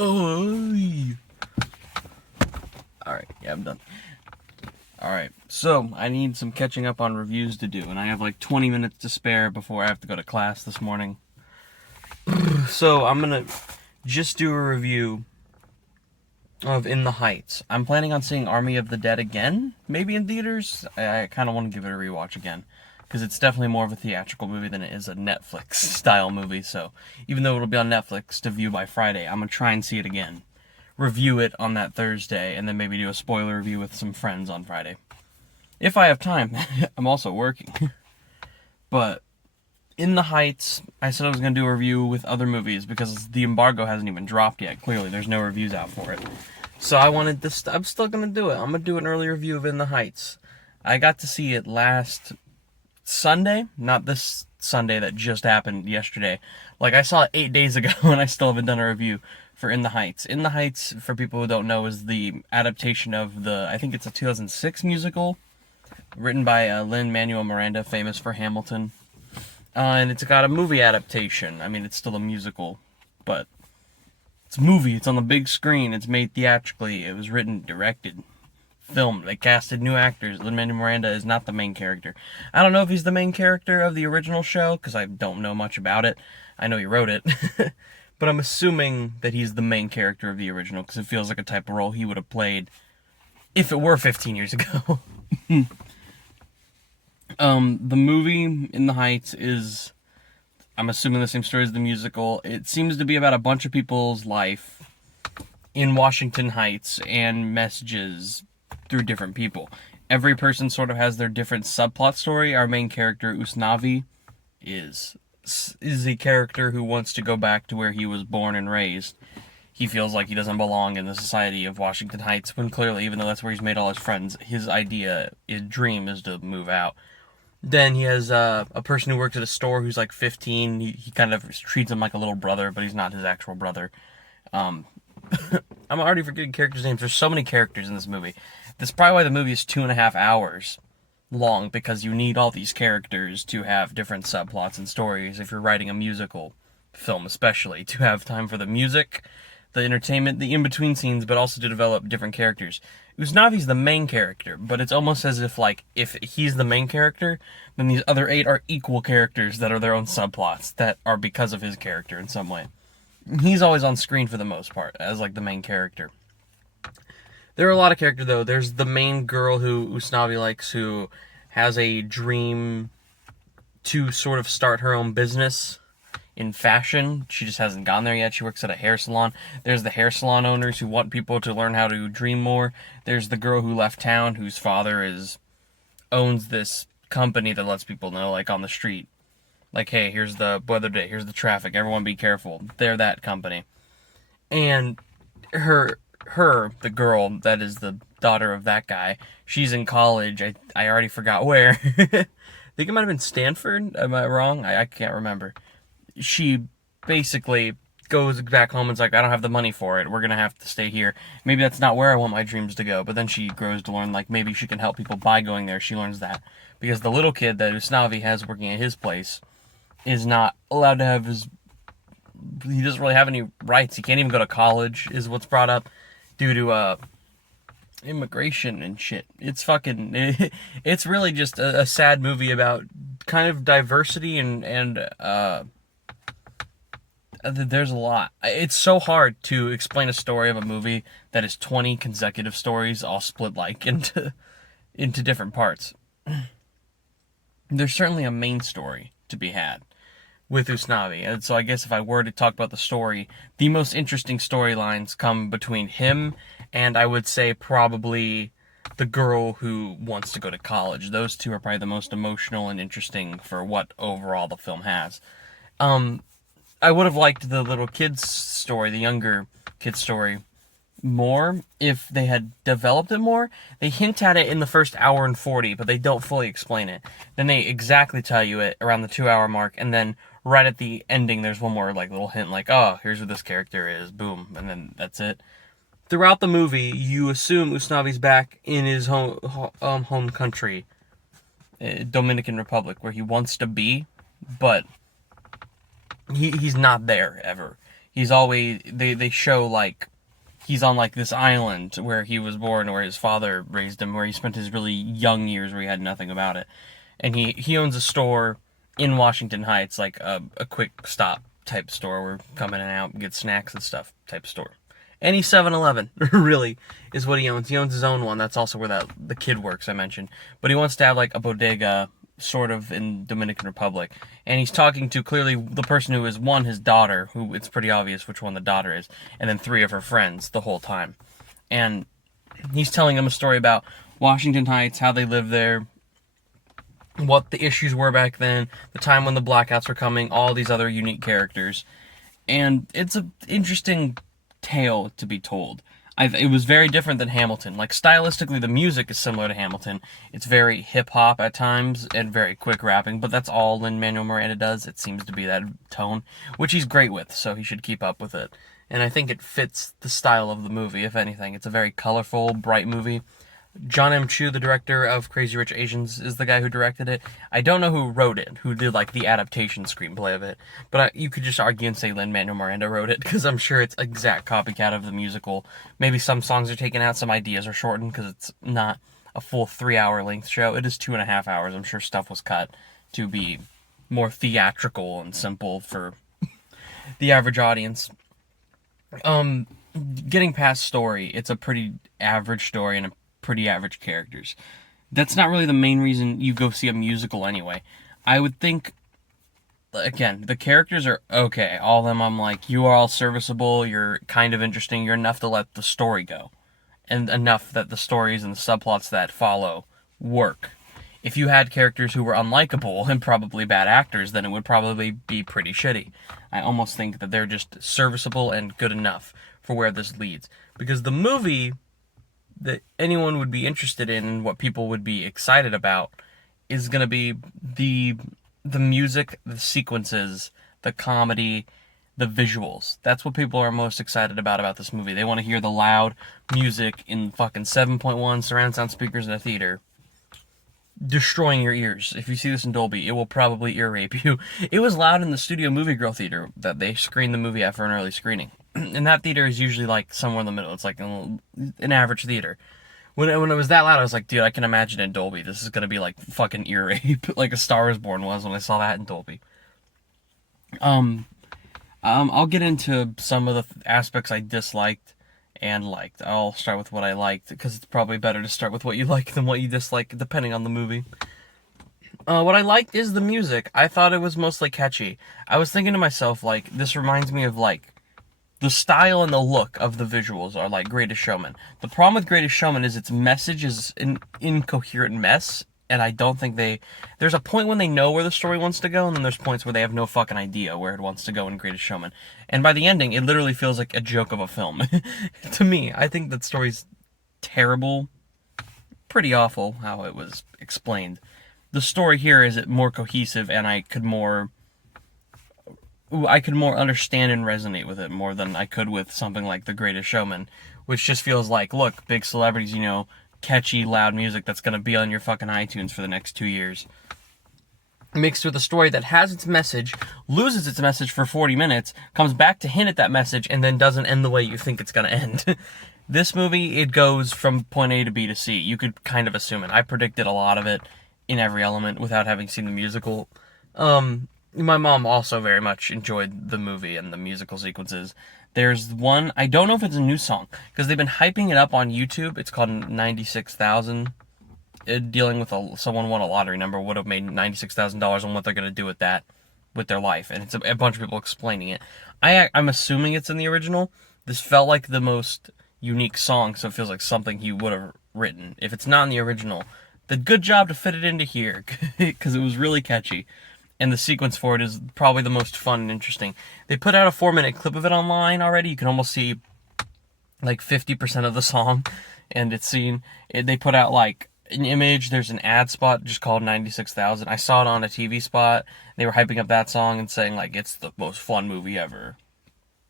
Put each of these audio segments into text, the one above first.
Oh. Alright, yeah, I'm done. Alright, so I need some catching up on reviews to do, and I have like 20 minutes to spare before I have to go to class this morning. So I'm gonna just do a review of In the Heights. I'm planning on seeing Army of the Dead again, maybe in theaters. I kind of want to give it a rewatch again, because it's definitely more of a theatrical movie than it is a Netflix-style movie, so even though it'll be on Netflix to view by Friday, I'm going to try and see it again. Review it on that Thursday, and then maybe do a spoiler review with some friends on Friday. If I have time. I'm also working. But In the Heights, I said I was going to do a review with other movies because the embargo hasn't even dropped yet. Clearly, there's no reviews out for it. So I wanted to... I'm still going to do it. I'm going to do an early review of In the Heights. I got to see it last Sunday. Not this Sunday that just happened yesterday. Like, I saw it 8 days ago, and I still haven't done a review for In the Heights. In the Heights, for people who don't know, is the adaptation of the... I think it's a 2006 musical, written by Lin-Manuel Miranda, famous for Hamilton. And it's got a movie adaptation. I mean, it's still a musical, but it's a movie. It's on the big screen. It's made theatrically. It was written, directed, filmed. They casted new actors. Lin-Manuel Miranda is not the main character. I don't know if he's the main character of the original show, because I don't know much about it. I know he wrote it. But I'm assuming that he's the main character of the original, because it feels like a type of role he would have played if it were 15 years ago. The movie, In the Heights, is, I'm assuming, the same story as the musical. It seems to be about a bunch of people's life in Washington Heights and messages through different people. Every person sort of has their different subplot story. Our main character, Usnavi, is a character who wants to go back to where he was born and raised. He feels like he doesn't belong in the society of Washington Heights, when clearly, even though that's where he's made all his friends, his dream is to move out. Then he has a person who works at a store who's like 15. He kind of treats him like a little brother, but he's not his actual brother. I'm already forgetting characters' names. There's so many characters in this movie. That's probably why the movie is 2.5 hours long, because you need all these characters to have different subplots and stories if you're writing a musical film, especially, to have time for the music, the entertainment, the in-between scenes, but also to develop different characters. Usnavi's the main character, but it's almost as if, like, if he's the main character, then these other 8 are equal characters that are their own subplots, that are because of his character in some way. He's always on screen for the most part, as, like, the main character. There are a lot of characters, though. There's the main girl who Usnavi likes, who has a dream to sort of start her own business in fashion. She just hasn't gone there yet. She works at a hair salon. There's the hair salon owners who want people to learn how to dream more. There's the girl who left town, whose father owns this company that lets people know, like, on the street. Like, hey, here's the weather day, here's the traffic, everyone be careful. They're that company. And the girl that is the daughter of that guy, she's in college. I already forgot where. I think it might have been Stanford. Am I wrong? I can't remember. She basically goes back home and's like, I don't have the money for it. We're going to have to stay here. Maybe that's not where I want my dreams to go. But then she grows to learn, like, maybe she can help people by going there. She learns that. Because the little kid that Usnavi has working at his place is not allowed to have he doesn't really have any rights. He can't even go to college, is what's brought up, due to, immigration and shit. It's it's really just a sad movie about kind of diversity and there's a lot. It's so hard to explain a story of a movie that is 20 consecutive stories all split like into different parts. There's certainly a main story to be had with Usnavi, and so I guess if I were to talk about the story, the most interesting storylines come between him and, I would say, probably the girl who wants to go to college. Those two are probably the most emotional and interesting for what overall the film has. I would have liked the little kid's story, the younger kid's story, more if they had developed it more. They hint at it in the first hour and 40, but they don't fully explain it. Then they exactly tell you it around the 2-hour mark, and then right at the ending, there's one more, like, little hint, like, oh, here's what this character is, boom, and then that's it. Throughout the movie, you assume Usnavi's back in his home country, Dominican Republic, where he wants to be, but he's not there ever. he's always, they show, like, he's on, like, this island where he was born, where his father raised him, where he spent his really young years where he had nothing about it. And he owns a store in Washington Heights, like a quick stop type store where come in and out and get snacks and stuff type store. Any 7-Eleven, really, is what he owns. He owns his own one. That's also where the kid works I mentioned. But he wants to have, like, a bodega sort of in Dominican Republic. And he's talking to, clearly, the person who is, one, his daughter, who it's pretty obvious which one the daughter is, and then 3 of her friends the whole time. And he's telling them a story about Washington Heights, how they live there, what the issues were back then, the time when the blackouts were coming, all these other unique characters. And it's an interesting tale to be told. It was very different than Hamilton. Like, stylistically, the music is similar to Hamilton. It's very hip-hop at times and very quick rapping, but that's all Lin-Manuel Miranda does. It seems to be that tone, which he's great with, so he should keep up with it. And I think it fits the style of the movie, if anything. It's a very colorful, bright movie. John M. Chu, the director of Crazy Rich Asians, is the guy who directed it. I don't know who wrote it, who did, like, the adaptation screenplay of it, but you could just argue and say Lin-Manuel Miranda wrote it, because I'm sure it's exact copycat of the musical. Maybe some songs are taken out, some ideas are shortened, because it's not a full 3-hour length show. It is 2.5 hours. I'm sure stuff was cut to be more theatrical and simple for the average audience. Getting past story, it's a pretty average story and a pretty average characters. That's not really the main reason you go see a musical anyway. I would think, again, the characters are okay. All of them, I'm like, you are all serviceable, you're kind of interesting, you're enough to let the story go. And enough that the stories and the subplots that follow work. If you had characters who were unlikable and probably bad actors, then it would probably be pretty shitty. I almost think that they're just serviceable and good enough for where this leads. Because the movie that anyone would be interested in and what people would be excited about is going to be the music, the sequences, the comedy, the visuals. That's what people are most excited about this movie. They want to hear the loud music in fucking 7.1 surround sound speakers in a theater, destroying your ears. If you see this in Dolby, it will probably ear rape you. It was loud in the Studio Movie Grill theater that they screened the movie at for an early screening. And that theater is usually, like, somewhere in the middle. It's like an average theater. When it was that loud, I was like, dude, I can imagine in Dolby. This is going to be like fucking ear rape, like A Star Is Born was when I saw that in Dolby. I'll get into some of the aspects I disliked and liked. I'll start with what I liked, because it's probably better to start with what you like than what you dislike, depending on the movie. What I liked is the music. I thought it was mostly catchy. I was thinking to myself, like, this reminds me of, like, the style and the look of the visuals are like Greatest Showman. The problem with Greatest Showman is its message is an incoherent mess, and I don't think there's a point when they know where the story wants to go, and then there's points where they have no fucking idea where it wants to go in Greatest Showman. And by the ending, it literally feels like a joke of a film. To me, I think that story's terrible. Pretty awful how it was explained. The story here is more cohesive, and I could more understand and resonate with it more than I could with something like The Greatest Showman, which just feels like, look, big celebrities, catchy, loud music that's going to be on your fucking iTunes for the next 2 years. Mixed with a story that has its message, loses its message for 40 minutes, comes back to hint at that message, and then doesn't end the way you think it's going to end. This movie, it goes from point A to B to C. You could kind of assume it. I predicted a lot of it in every element without having seen the musical. My mom also very much enjoyed the movie and the musical sequences. There's one, I don't know if it's a new song, because they've been hyping it up on YouTube. It's called 96,000. Dealing with someone won a lottery number, would have made $96,000 on what they're going to do with that, with their life. And it's a bunch of people explaining it. I'm assuming it's in the original. This felt like the most unique song, so it feels like something he would have written. If it's not in the original, then good job to fit it into here, because it was really catchy. And the sequence for it is probably the most fun and interesting. They put out a 4-minute clip of it online already. You can almost see like 50% of the song, and it's seen. They put out like an image. There's an ad spot just called 96,000. I saw it on a TV spot. They were hyping up that song and saying like it's the most fun movie ever.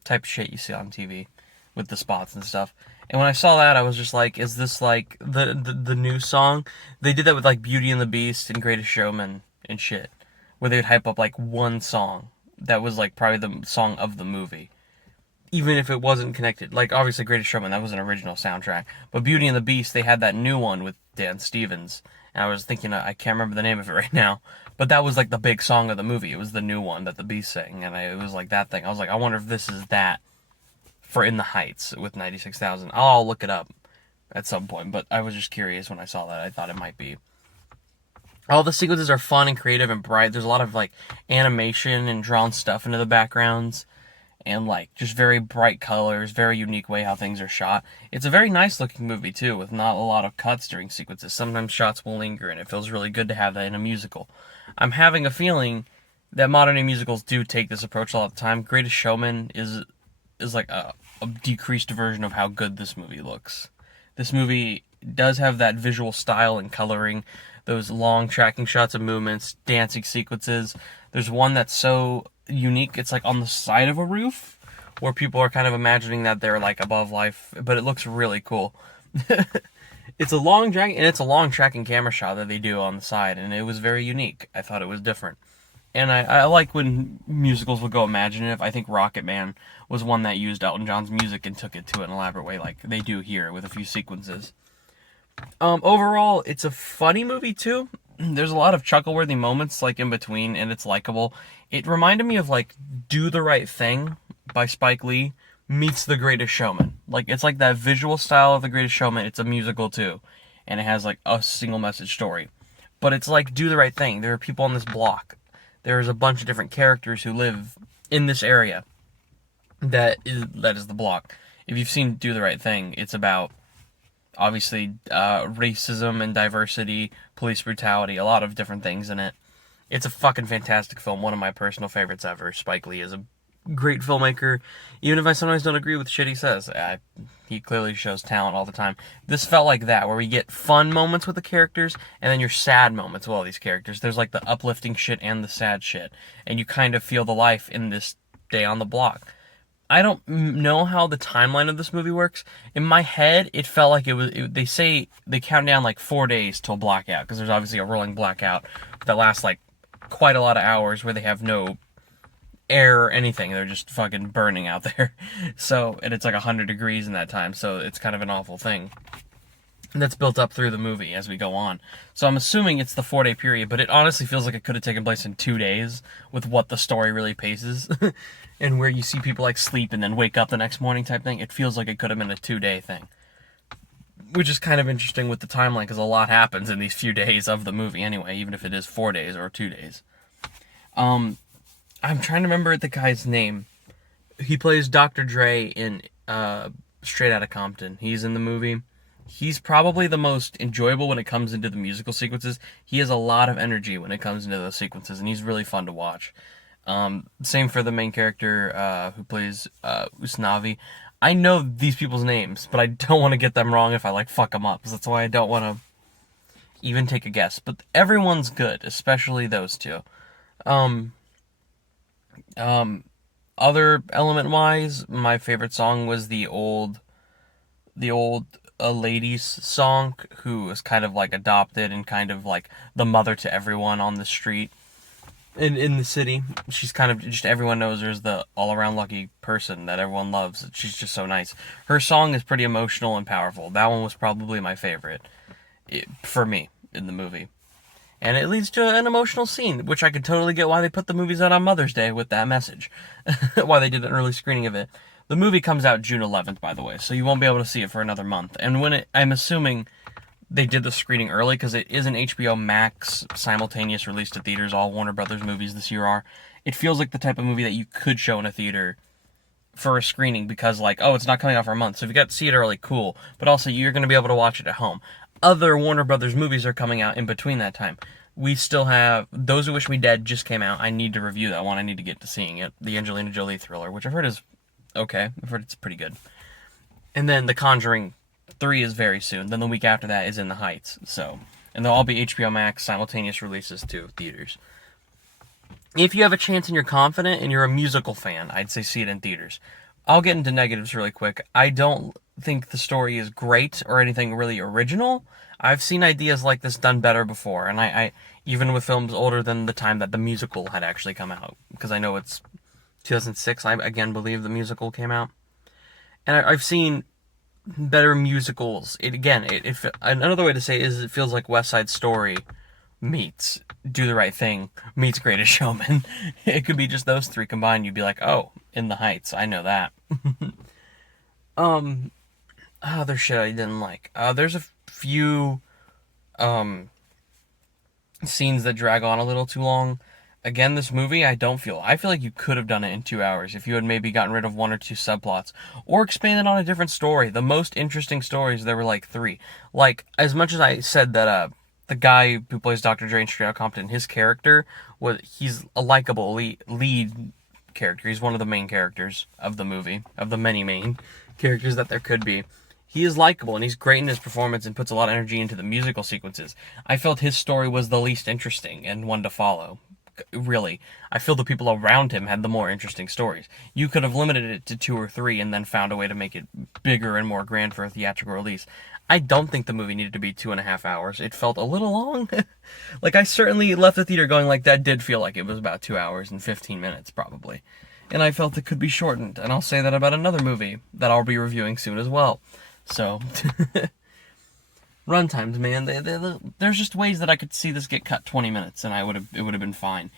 Type of shit you see on TV with the spots and stuff. And when I saw that, I was just like, is this like the new song? They did that with like Beauty and the Beast and Greatest Showman and shit, where they would hype up like one song that was like probably the song of the movie. even if it wasn't connected. Like, obviously, Greatest Showman, that was an original soundtrack. But Beauty and the Beast, they had that new one with Dan Stevens. And I was thinking, I can't remember the name of it right now. But that was like the big song of the movie. It was the new one that the Beast sang. And it was like that thing. I was like, I wonder if this is that for In the Heights with 96,000. I'll look it up at some point. But I was just curious when I saw that. I thought it might be. All the sequences are fun and creative and bright. There's a lot of like animation and drawn stuff into the backgrounds. And like just very bright colors, very unique way how things are shot. It's a very nice looking movie too, with not a lot of cuts during sequences. Sometimes shots will linger, and it feels really good to have that in a musical. I'm having a feeling that modern day musicals do take this approach a lot of the time. Greatest Showman is like a decreased version of how good this movie looks. This movie does have that visual style and coloring, those long tracking shots of movements, dancing sequences. There's one that's so unique, it's like on the side of a roof where people are kind of imagining that they're like above life, but it looks really cool. It's a long tracking camera shot that they do on the side, and it was very unique. I thought it was different. And I like when musicals will go imaginative. I think Rocket Man was one that used Elton John's music and took it to an elaborate way, like they do here with a few sequences. Overall, it's a funny movie too. There's a lot of chuckle-worthy moments like in between, and it's likable. It reminded me of like Do the Right Thing by Spike Lee meets The Greatest Showman. Like it's like that visual style of The Greatest Showman. It's a musical too, and it has like a single message story. But it's like Do the Right Thing. There are people on this block. There's a bunch of different characters who live in this area. That is the block. If you've seen Do the Right Thing, it's about obviously racism and diversity, police brutality, a lot of different things in it. It's a fucking fantastic film, one of my personal favorites ever. Spike Lee is a great filmmaker, even if I sometimes don't agree with shit he says. He clearly shows talent all the time. This felt like that, where we get fun moments with the characters, and then your sad moments with all these characters. There's like the uplifting shit and the sad shit, and you kind of feel the life in this day on the block. I don't know how the timeline of this movie works. In my head, it felt like they say they count down like 4 days till blackout, because there's obviously a rolling blackout that lasts like quite a lot of hours where they have no air or anything. They're just fucking burning out there. So, and it's like 100 degrees in that time, so it's kind of an awful thing. And that's built up through the movie as we go on. So I'm assuming it's the 4-day period, but it honestly feels like it could have taken place in 2 days with what the story really paces. And where you see people like sleep and then wake up the next morning type thing. It feels like it could have been a 2-day thing. Which is kind of interesting with the timeline, because a lot happens in these few days of the movie anyway, even if it is 4 days or 2 days. I'm trying to remember the guy's name. He plays Dr. Dre in Straight Outta Compton. He's in the movie. He's probably the most enjoyable when it comes into the musical sequences. He has a lot of energy when it comes into those sequences, and he's really fun to watch. Same for the main character who plays Usnavi. I know these people's names, but I don't want to get them wrong if I like fuck them up. So that's why I don't want to even take a guess. But everyone's good, especially those two. Other element-wise, my favorite song was the old ladies song, who was kind of like adopted and kind of like the mother to everyone on the street in the city. She's kind of just, everyone knows her as the all-around lucky person that everyone loves. She's just so nice. Her song is pretty emotional and powerful. That one was probably my favorite for me in the movie. And it leads to an emotional scene, which I could totally get why they put the movies out on Mother's Day with that message. Why they did an early screening of it. The movie comes out June 11th, by the way, so you won't be able to see it for another month. And I'm assuming they did the screening early, because it is an HBO Max simultaneous release to theaters. All Warner Brothers movies this year are. It feels like the type of movie that you could show in a theater for a screening, because like, oh, it's not coming out for a month, so if you got to see it early, cool. But also, you're going to be able to watch it at home. Other Warner Brothers movies are coming out in between that time. We still have Those Who Wish Me Dead just came out. I need to review that one. I need to get to seeing it. The Angelina Jolie thriller, which I've heard is okay. I've heard it's pretty good. And then The Conjuring 3 is very soon. Then the week after that is In the Heights. So, and they'll all be HBO Max simultaneous releases to theaters. If you have a chance and you're confident and you're a musical fan, I'd say see it in theaters. I'll get into negatives really quick. I don't think the story is great or anything really original. I've seen ideas like this done better before, and I even with films older than the time that the musical had actually come out, because I know it's 2006, I again believe the musical came out. And I've seen better musicals. Another way to say it is it feels like West Side Story meets Do the Right Thing meets Greatest Showman. It could be just those three combined. You'd be like, oh, In the Heights, I know that. Other shit I didn't like. There's a few scenes that drag on a little too long. Again, this movie, I feel like you could have done it in 2 hours if you had maybe gotten rid of one or two subplots or expanded on a different story. The most interesting stories, there were like three. Like, as much as I said that the guy who plays Dr. Dre in Straight Outta Compton, his character he's a likable lead character. He's one of the main characters of the movie, of the many main characters that there could be. He is likable and he's great in his performance and puts a lot of energy into the musical sequences. I felt his story was the least interesting and one to follow. Really, I feel the people around him had the more interesting stories. You could have limited it to 2 or 3 and then found a way to make it bigger and more grand for a theatrical release. I don't think the movie needed to be 2.5 hours. It felt a little long. Like, I certainly left the theater going like, that did feel like it was about 2 hours and 15 minutes, probably. And I felt it could be shortened, and I'll say that about another movie that I'll be reviewing soon as well. So, runtimes, man. There's just ways that I could see this get cut 20 minutes, and it would have been fine.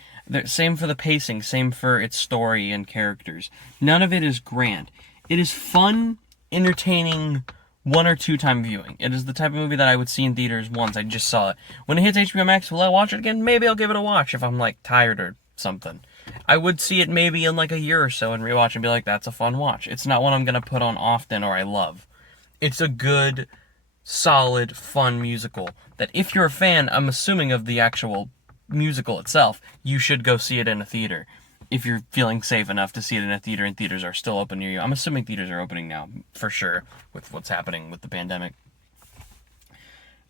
Same for the pacing, same for its story and characters. None of it is grand. It is fun, entertaining, 1 or 2 time viewing. It is the type of movie that I would see in theaters once. I just saw it. When it hits HBO Max, will I watch it again? Maybe I'll give it a watch if I'm, like, tired or something. I would see it maybe in, like, a year or so and rewatch and be like, that's a fun watch. It's not one I'm gonna put on often or I love. It's a good, solid, fun musical that if you're a fan, I'm assuming, of the actual musical itself, you should go see it in a theater. If you're feeling safe enough to see it in a theater and theaters are still open near you. I'm assuming theaters are opening now, for sure, with what's happening with the pandemic.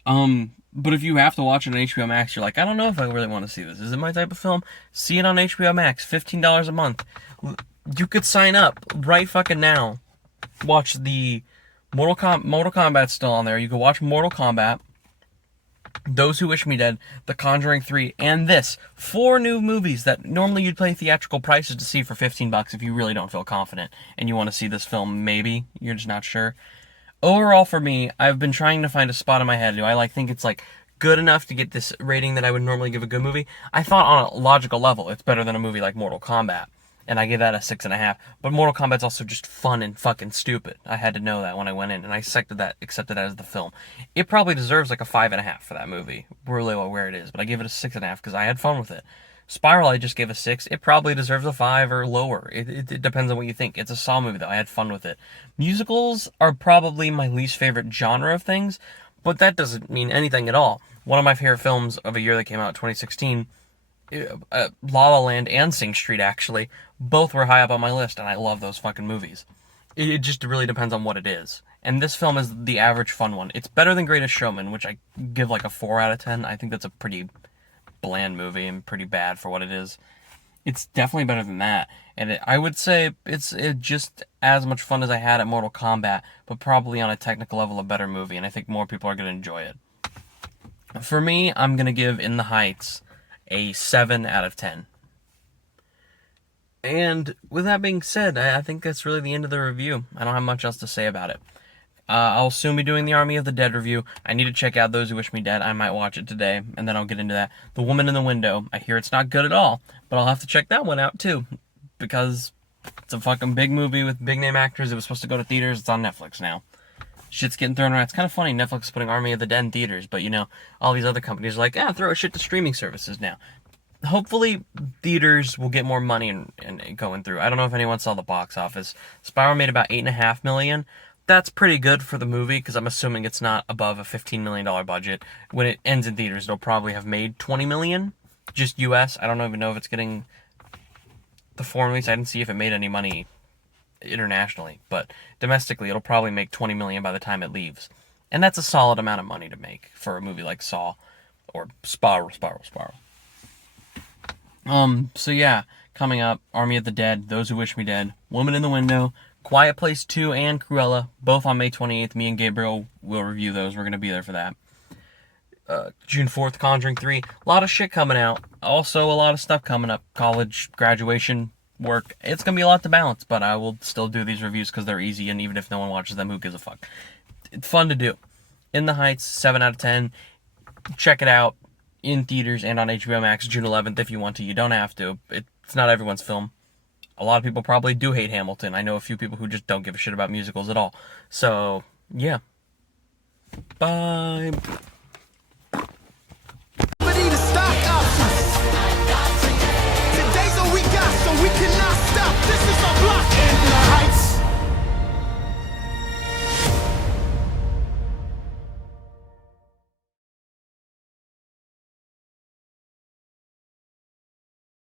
But if you have to watch it on HBO Max, you're like, I don't know if I really want to see this. Is it my type of film? See it on HBO Max, $15 a month. You could sign up right fucking now. Watch the Mortal Kombat's still on there. You can watch Mortal Kombat, Those Who Wish Me Dead, The Conjuring 3, and this. 4 new movies that normally you'd pay theatrical prices to see for $15 if you really don't feel confident and you want to see this film, maybe. You're just not sure. Overall, for me, I've been trying to find a spot in my head. Do I think it's good enough to get this rating that I would normally give a good movie? I thought on a logical level, it's better than a movie like Mortal Kombat. And I gave that a 6.5. But Mortal Kombat's also just fun and fucking stupid. I had to know that when I went in, and I accepted that as the film. It probably deserves like a 5.5 for that movie, really where it is. But I gave it a 6.5 because I had fun with it. Spiral, I just gave a 6. It probably deserves a 5 or lower. It depends on what you think. It's a Saw movie, though. I had fun with it. Musicals are probably my least favorite genre of things, but that doesn't mean anything at all. One of my favorite films of a year that came out, 2016, La La Land and Sing Street, actually, both were high up on my list, and I love those fucking movies. It just really depends on what it is. And this film is the average fun one. It's better than Greatest Showman, which I give like a 4 out of 10. I think that's a pretty bland movie and pretty bad for what it is. It's definitely better than that. And I would say it's just as much fun as I had at Mortal Kombat, but probably on a technical level a better movie, and I think more people are going to enjoy it. For me, I'm going to give In the Heights a 7 out of 10. And with that being said, I think that's really the end of the review. I don't have much else to say about it. I'll soon be doing the Army of the Dead review. I need to check out Those Who Wish Me Dead. I might watch it today, and then I'll get into that. The Woman in the Window. I hear it's not good at all, but I'll have to check that one out too, because it's a fucking big movie with big name actors. It was supposed to go to theaters. It's on Netflix now. Shit's getting thrown around. It's kind of funny. Netflix is putting Army of the Dead in theaters, but all these other companies are like, throw a shit to streaming services now. Hopefully, theaters will get more money and going through. I don't know if anyone saw the box office. Spiral made about $8.5 million. That's pretty good for the movie, because I'm assuming it's not above a $15 million budget. When it ends in theaters, it'll probably have made $20 million, just US. I don't even know if it's getting the foreign release. I didn't see if it made any money internationally, but domestically, it'll probably make $20 million by the time it leaves. And that's a solid amount of money to make for a movie like Saw or Spiral. So yeah, coming up, Army of the Dead, Those Who Wish Me Dead, Woman in the Window, Quiet Place 2, and Cruella, both on May 28th. Me and Gabriel will review those. We're going to be there for that. June 4th, Conjuring 3. A lot of shit coming out. Also, a lot of stuff coming up. College, graduation, work. It's gonna be a lot to balance, but I will still do these reviews because they're easy, and even if no one watches them, who gives a fuck? It's fun to do. In the Heights, 7 out of 10. Check it out in theaters and on HBO Max June 11th if you want to. You don't have to. It's not everyone's film. A lot of people probably do hate Hamilton. I know a few people who just don't give a shit about musicals at all. So, yeah. Bye.